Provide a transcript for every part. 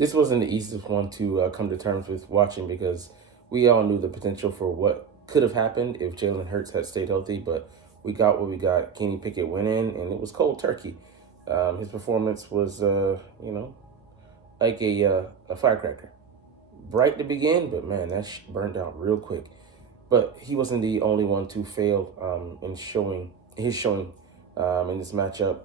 This wasn't the easiest one to come to terms with watching because we all knew the potential for what could have happened if Jalen Hurts had stayed healthy, but we got what we got. Kenny Pickett went in, and it was cold turkey. His performance was, like a firecracker. Bright to begin, but man, that burned out real quick. But he wasn't the only one to fail in showing his showing in this matchup.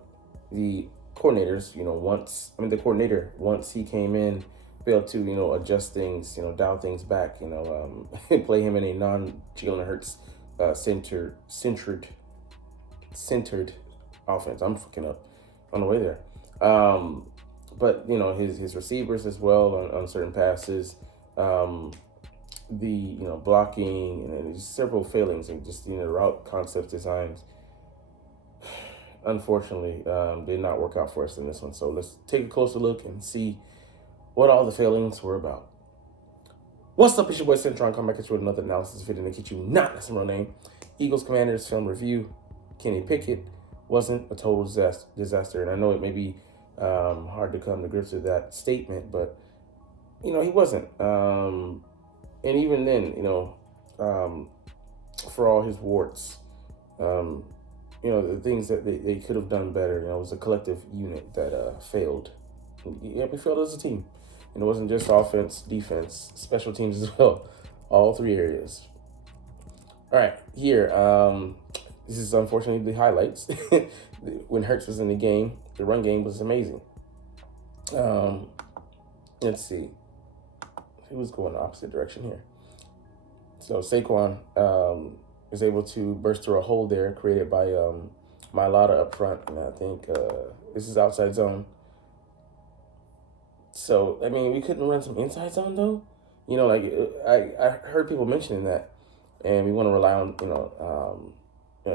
The coordinators, the coordinator, once he came in, failed to, adjust things, dial things back, play him in a non-Jalen Hurts centered offense. I'm fucking up on the way there. But his receivers as well on certain passes, the blocking and several failings and just route concepts designs. Unfortunately, did not work out for us in this one. So let's take a closer look and see what all the failings were about. What's up, it's your boy Centron. Come back at you with another analysis video to get you not that's my real name. Eagles Commanders film review. Kenny Pickett wasn't a total disaster, and I know it may be hard to come to grips with that statement, but he wasn't. And even then, for all his warts, the things that they could have done better. It was a collective unit that failed. Yeah, we failed as a team. And it wasn't just offense, defense, special teams as well. All three areas. All right, here. This is unfortunately the highlights. When Hurts was in the game, the run game was amazing. Let's see. He was going the opposite direction here. So Saquon was able to burst through a hole there created by Mailata up front. And I think this is outside zone. So, we couldn't run some inside zone, though. I heard people mentioning that. And we want to rely on,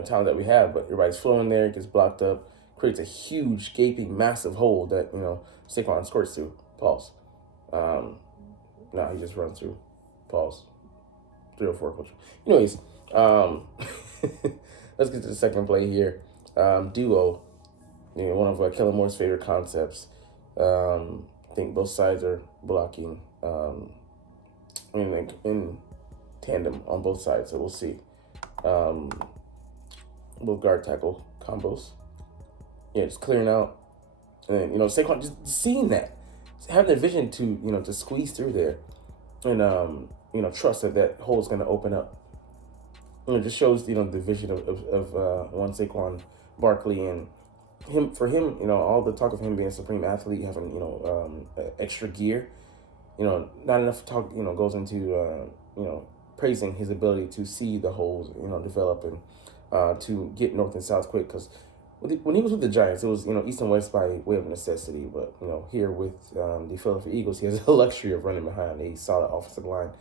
talent that we have. But everybody's flowing there, gets blocked up, creates a huge, gaping, massive hole that, Saquon squirts through. Pause. No, he just runs through. Pause. 304 coach. Anyways, let's get to the second play here. Duo, one of Kellen Moore's favorite concepts. I think both sides are blocking in tandem on both sides, so we'll see. Both guard tackle combos. Yeah, just clearing out. And then, Saquon just seeing that. Having the vision to, to squeeze through there. And, trust that hole is going to open up. It just shows, the vision of one Saquon Barkley and him, all the talk of him being a supreme athlete, having, extra gear, not enough talk, goes into, praising his ability to see the holes, develop and to get north and south quick. Because when he was with the Giants, it was, east and west by way of necessity. But, here with the Philadelphia Eagles, he has the luxury of running behind a solid offensive line.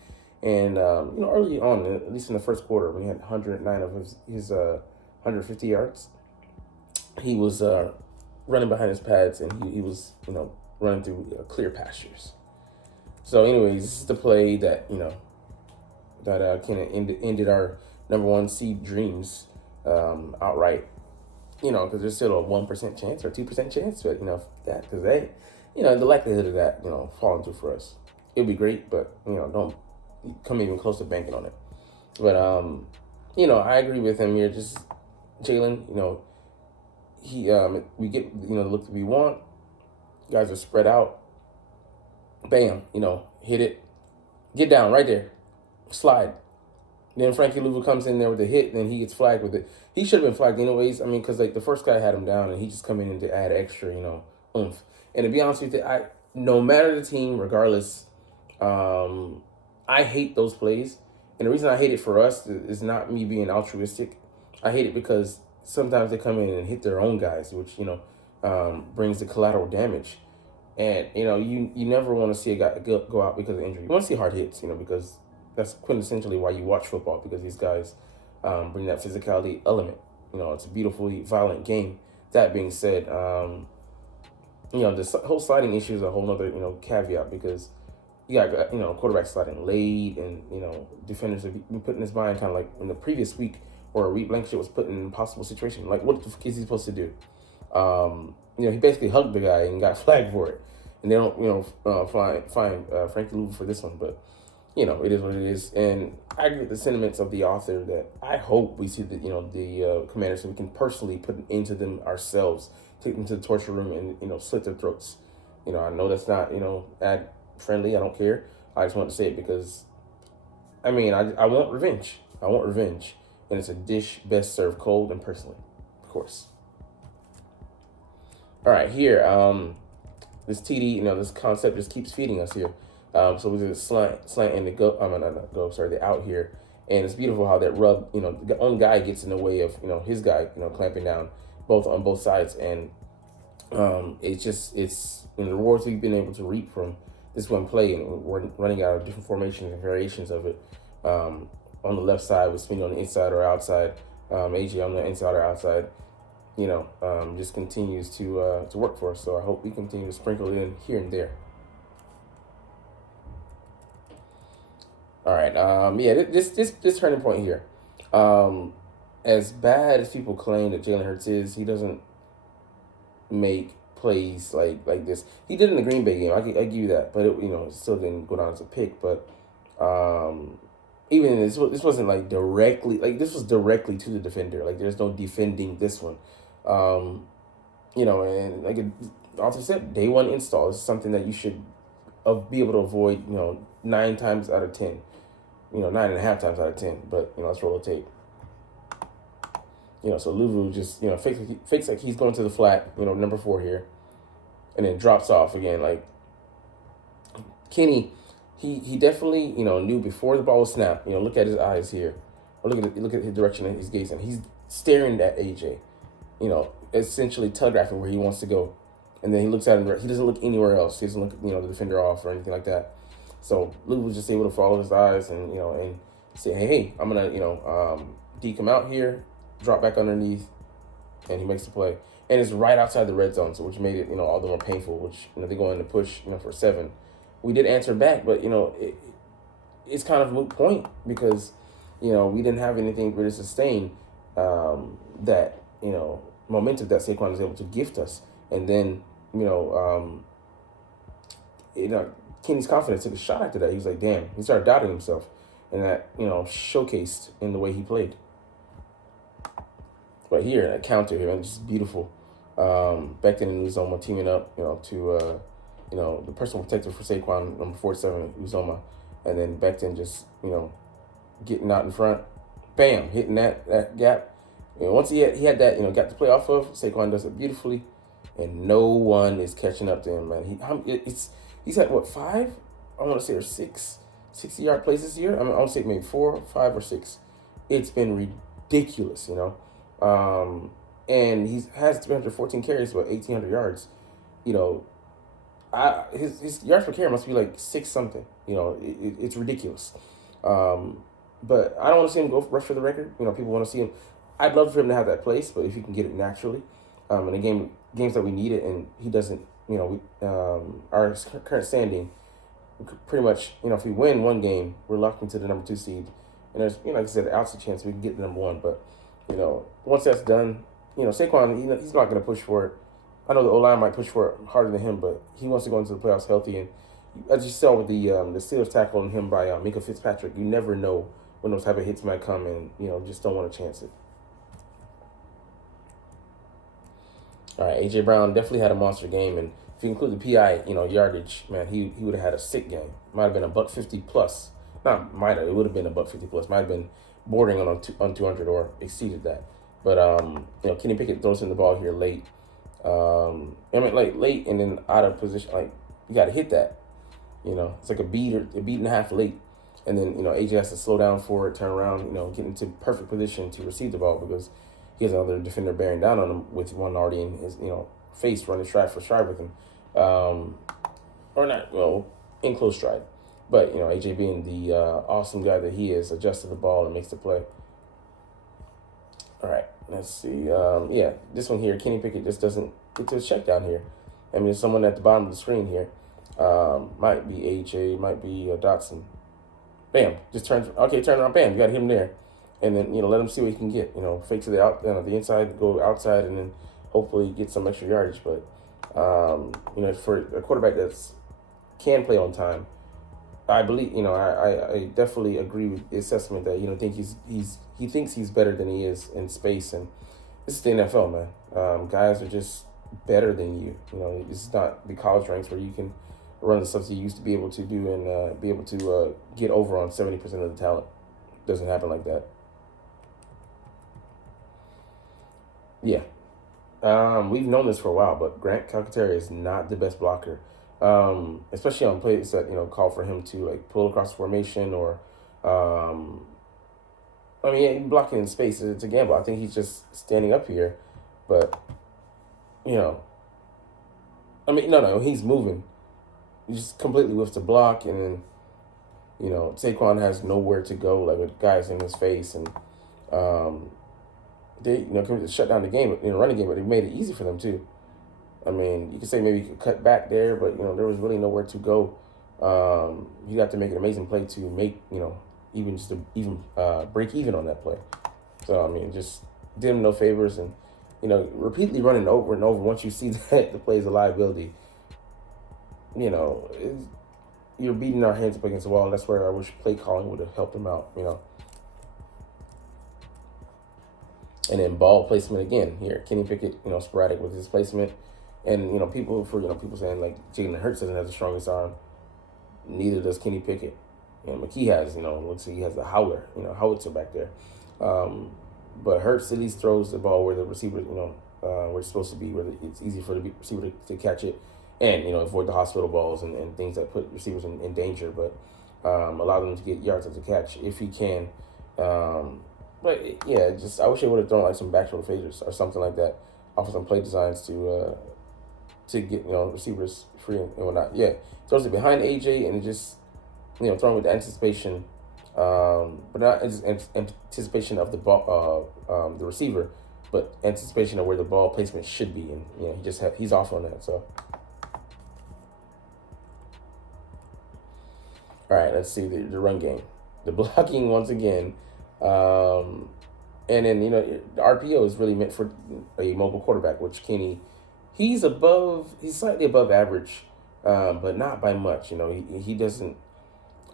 And, early on, at least in the first quarter, when he had 109 of his 150 yards, he was running behind his pads, and he was, running through clear pastures. So, anyways, this is the play that, that kind of ended our number one seed dreams outright. Because there's still a 1% chance or 2% chance, but, because the likelihood of that, falling through for us, it'd be great, but, don't come even close to banking on it. But, I agree with him here. Just Jalen, we get, the look that we want. Guys are spread out. Bam, hit it. Get down right there. Slide. Then Frankie Louvu comes in there with a hit, then he gets flagged with it. He should have been flagged anyways. Because the first guy had him down, and he just come in to add extra, oomph. And to be honest with you, no matter the team, regardless, I hate those plays. And the reason I hate it for us is not me being altruistic. I hate it because sometimes they come in and hit their own guys, which, brings the collateral damage. And, you never want to see a guy go out because of injury. You want to see hard hits, because that's quintessentially why you watch football, because these guys bring that physicality element. It's a beautifully violent game. That being said, the whole sliding issue is a whole other, caveat, because you got, quarterback sliding late, and, defenders have been put in this bind kind of like in the previous week where Reed Blankenship was put in an impossible situation. Like, what the fuck is he supposed to do? He basically hugged the guy and got flagged for it. and they don't, find Frankie Louvu for this one, but it is what it is. And I agree with the sentiments of the author that I hope we see the commanders, so we can personally put an end to them ourselves, take them to the torture room and slit their throats. I know that's not ad friendly. I don't care. I just want to say it because I want revenge. I want revenge, and it's a dish best served cold and personally, of course. All right, here, this TD, this concept just keeps feeding us here. So we do the slant and the go. Not go. Sorry, the out here, and it's beautiful how that rub. The own guy gets in the way of his guy. Clamping down on both sides, and it's the rewards we've been able to reap from this one play, and we're running out of different formations and variations of it. On the left side with Sweeney on the inside or outside, AJ on the inside or outside. Just continues to work for us. So I hope we continue to sprinkle it in here and there. All right. This turning point here. As bad as people claim that Jalen Hurts is, he doesn't make plays like this. He did in the Green Bay game. I give you that, but it still didn't go down as a pick. But even this wasn't directly this was directly to the defender. There's no defending this one. And like the author said, day one install is something that you should be able to avoid. 9 times out of 10. 9.5 times out of 10. But let's roll the tape. So Louvu just fakes like he's going to the flat. Number 4 here, and then drops off again. Kenny, he definitely knew before the ball was snapped. Look at his eyes here, or look at his direction that he's gazing. He's staring at AJ. Essentially telegraphing where he wants to go, and then he looks at him. He doesn't look anywhere else. He doesn't look the defender off or anything like that. So Louvu was just able to follow his eyes and and say, hey, I'm gonna deke him out here, drop back underneath, and he makes the play. And it's right outside the red zone, so which made it all the more painful. Which they go in to push for 7. We did answer back, but it's kind of a moot point because we didn't have anything really sustain that momentum that Saquon was able to gift us. And then Kenny's confidence took a shot after that. He was like, damn. He started doubting himself, and that showcased in the way he played. But here, that counter here, and just beautiful. Becton and Uzomah teaming up, to the personal protector for Saquon, number 47, Uzomah, and then Becton just getting out in front, bam, hitting that gap. Once he had that got to play off of, Saquon does it beautifully, and no one is catching up to him, man. He's had what, 5? I want to say there's 6 60-yard plays this year. I want to say maybe 4, 5, or 6. It's been ridiculous, and he has 314 carries, but 1,800 yards. His yards per carry must be 6 something. It's ridiculous. But I don't want to see him go rush for the record. People want to see him. I'd love for him to have that place, but if he can get it naturally, in the games that we need it, and he doesn't, our current standing, pretty much, if we win one game, we're locked into the number 2 seed, and there's, like I said, an outside chance we can get the number 1. But once that's done, Saquon, he's not going to push for it. I know the O-line might push for it harder than him, but he wants to go into the playoffs healthy. And as you saw with the Steelers tackle on him by Minkah Fitzpatrick, you never know when those type of hits might come, and just don't want to chance it. All right, AJ Brown definitely had a monster game, and if you include the PI, yardage, man, he would have had a sick game. Might have been a $150 plus. Not might have. It would have been a $150 plus. Might have been bordering on 200 or exceeded that. But Kenny Pickett throws in the ball here late. Late and then out of position. You got to hit that. It's like a beat and a half late, and then AJ has to slow down for it, turn around, get into perfect position to receive the ball because he has another defender bearing down on him with one already in his face, running stride for stride with him, or not in close stride. But AJ being the awesome guy that he is, adjusts to the ball and makes the play. All right, let's see. This one here, Kenny Pickett just doesn't get to his check down here. There's someone at the bottom of the screen here. Might be AJ, might be Dotson. Bam, just turn around, bam, you got to hit him there. And then, let him see what he can get. Fake to the inside, go outside, and then hopefully get some extra yardage. But For a quarterback that's can play on time, I believe, I definitely agree with the assessment that, think he thinks he's better than he is in space. And this is the NFL, man. Guys are just better than you. It's not the college ranks where you can run the stuff that you used to be able to do and be able to get over on 70% of the talent. Doesn't happen like that. Yeah. We've known this for a while, but Grant Calcaterra is not the best blocker, especially on plays that call for him to like pull across the formation or, blocking in space. It's a gamble. I think he's just standing up here, but you know, no, he's moving. He just completely whiffs the block, and then Saquon has nowhere to go. Like with guys in his face, and they can shut down the game in a running game, but they made it easy for them too. I mean, you could say maybe you could cut back there, but there was really nowhere to go. You have to make an amazing play to make even just to even break even on that play. So I mean, just did him no favors, and repeatedly running over and over. Once you see that the play is a liability, you're beating our hands up against the wall, and that's where I wish play calling would have helped him out. And then ball placement again here. Kenny Pickett, sporadic with his placement. And, people saying like Jalen Hurts doesn't have the strongest arm. Neither does Kenny Pickett. McKee has, looks like he has the howler, howitzer back there. But Hurts at least throws the ball where the receiver, where it's supposed to be, where it's easy for the receiver to catch it and, avoid the hospital balls and things that put receivers in danger. But allow them to get yards after catch if he can. But yeah, I wish they would have thrown like some backdoor phasers or something like that, offer some play designs to get receivers free and whatnot. Yeah, throws it behind AJ and just throwing with the anticipation, but not anticipation of the ball, the receiver, but anticipation of where the ball placement should be, and he's off on that. So, all right, let's see the run game, the blocking once again. And then, the RPO is really meant for a mobile quarterback, which Kenny, he's slightly above average, but not by much. He doesn't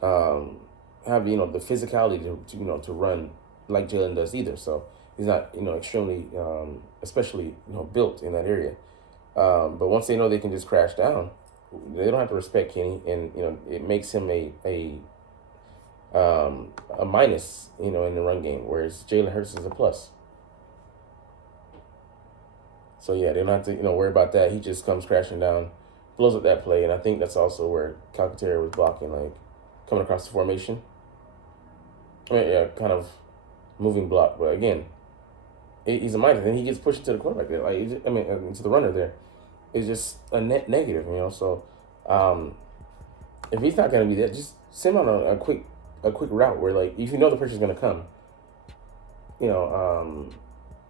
have, the physicality to run like Jalen does either. So he's not, extremely, especially, built in that area. But once they know they can just crash down, they don't have to respect Kenny, and, it makes him a minus, in the run game, whereas Jalen Hurts is a plus. So yeah, they don't have to, worry about that. He just comes crashing down, blows up that play, and I think that's also where Calcaterra was blocking, like coming across the formation. Kind of moving block, but again, he's a minus, and he gets pushed into the quarterback there, into the runner there. It's just a net negative, So, if he's not going to be there, just send him on a quick route where, like, if the pressure's going to come,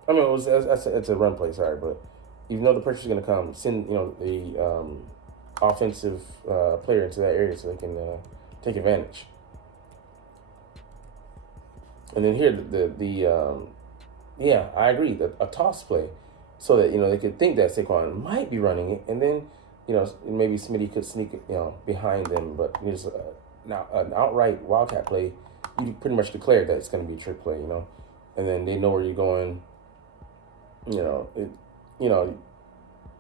it's a run play, sorry, but if the pressure's going to come, send, the offensive player into that area so they can take advantage. And then here, I agree, a toss play so that, they could think that Saquon might be running it, and then, maybe Smitty could sneak, behind them, but there's now an outright wildcat play, you pretty much declared that it's going to be a trick play, and then they know where you're going. You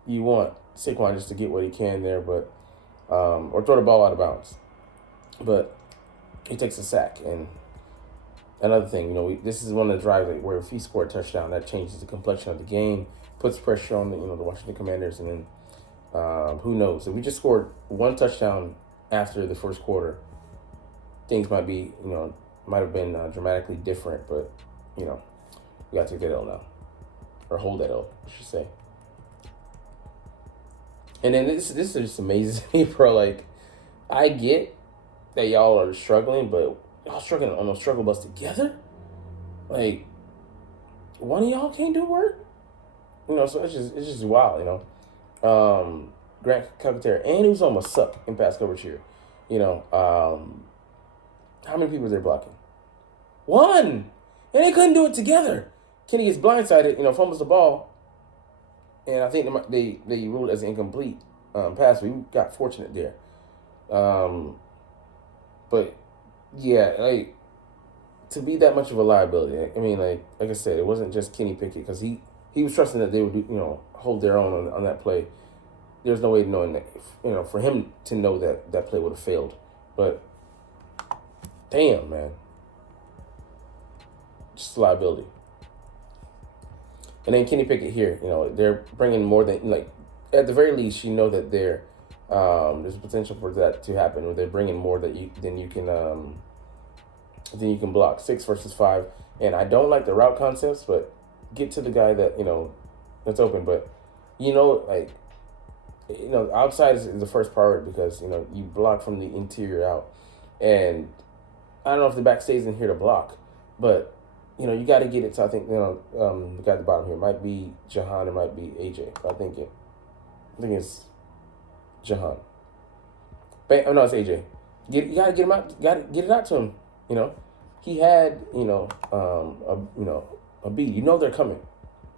want Saquon just to get what he can there, but or throw the ball out of bounds, but he takes a sack. And another thing, this is one of the drives where if he scored a touchdown, that changes the complexion of the game, puts pressure on the Washington Commanders, and then who knows? If we just scored one touchdown after the first quarter, things might be, might have been dramatically different, but, we got to take that L now. Or hold that L, I should say. And then this is just amazing to me, bro. Like, I get that y'all are struggling, but y'all struggling on those struggle bus together? Like, one of y'all can't do work? So it's just wild, Grant Calcaterra and Uzomah suck in pass coverage here. How many people is they blocking? One! And they couldn't do it together. Kenny gets blindsided, fumbles the ball. and I think they ruled it as an incomplete pass. We got fortunate there. But yeah, like to be that much of a liability. I mean, like I said, it wasn't just Kenny Pickett because he was trusting that they would hold their own on that play. There's no way of knowing that for him to know that that play would have failed. But damn, man, just liability. And then Kenny Pickett here, they're bringing more than at the very least, that there's potential for that to happen, where they're bringing more than you can block 6 versus 5. And I don't like the route concepts, but get to the guy that that's open. But outside is the first priority because you block from the interior out, and I don't know if the back stays in here to block, but you got to get it. So I think the guy at the bottom here might be Jahan, it might be AJ. I think it's Jahan. Oh no, it's AJ. You got to get him out. Got to get it out to him. He had a beat. They're coming.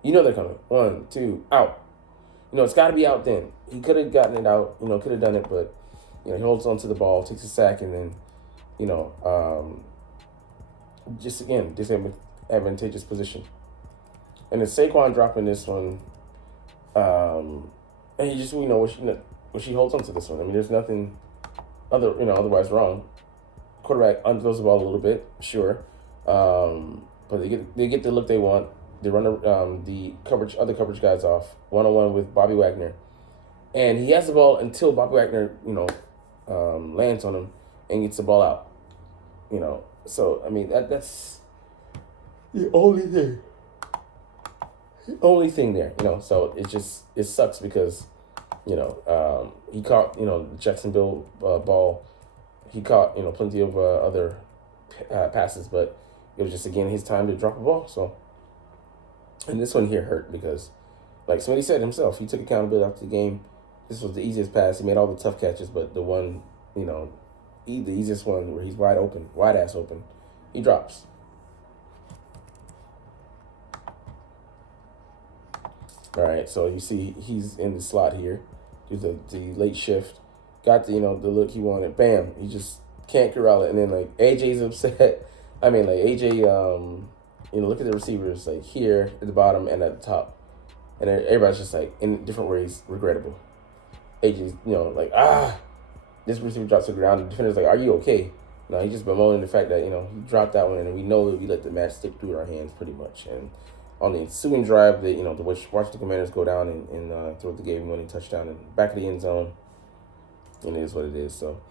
They're coming. 1, 2, out. It's got to be out then. He could have gotten it out. Could have done it, but he holds on to the ball, takes a sack, and then just again disadvantageous position. And then Saquon dropping this one, and he just when she holds on to this one. I mean, there's nothing otherwise wrong. Quarterback underthrows the ball a little bit, sure, but they get the look they want. They run the other coverage guys off 1-on-1 with Bobby Wagner, and he has the ball until Bobby Wagner lands on him and gets the ball out. So I mean that's the only thing. The only thing there, So it sucks because he caught the Jacksonville ball. He caught plenty of other passes, but it was just again his time to drop a ball. So, and this one here hurt because, like somebody said himself, he took accountability after the game. This was the easiest pass. He made all the tough catches, but the one the easiest one where he's wide ass open, he drops. All right, so you see he's in the slot here. Do the late shift. Got the the look he wanted. Bam, he just can't corral it. And then AJ's upset. I mean AJ look at the receivers here at the bottom and at the top. And everybody's just in different ways regrettable. AJ's this receiver drops to the ground. The defender's are you okay? No, he's just bemoaning the fact that he dropped that one, and we know that we let the match stick through our hands pretty much. And on the ensuing drive, the Washington Commanders go down and throw the game-winning touchdown in the back of the end zone. And it is what it is. So,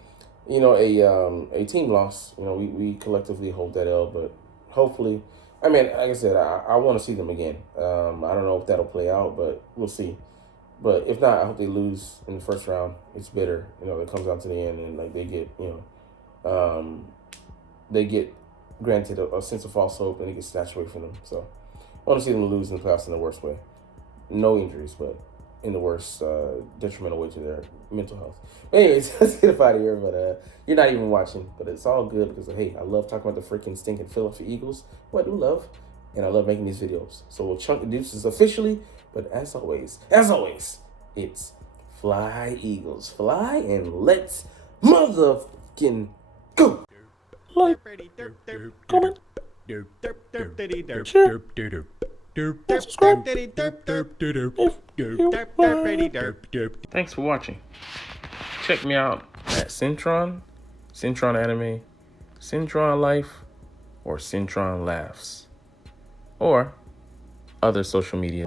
a team loss. We collectively hold that L, but hopefully, I mean, like I said, I want to see them again. I don't know if that'll play out, but we'll see. But if not, I hope they lose in the first round. It's bitter. It comes down to the end, and they get granted a sense of false hope, and it gets snatched away from them. So, I want to see them lose in the playoffs in the worst way. No injuries, but in the worst detrimental way to their mental health. Anyways, let's get up out of here. But you're not even watching, but it's all good because hey, I love talking about the freaking stinking Philadelphia Eagles, who I do love, and I love making these videos. So we'll chunk the deuces officially. But as always, it's fly Eagles, fly, and let's motherfucking go. Like, comment, share, and subscribe. Thanks for watching. Check me out at Centron Anime, Centron Life, or Centron Laughs, or other social media.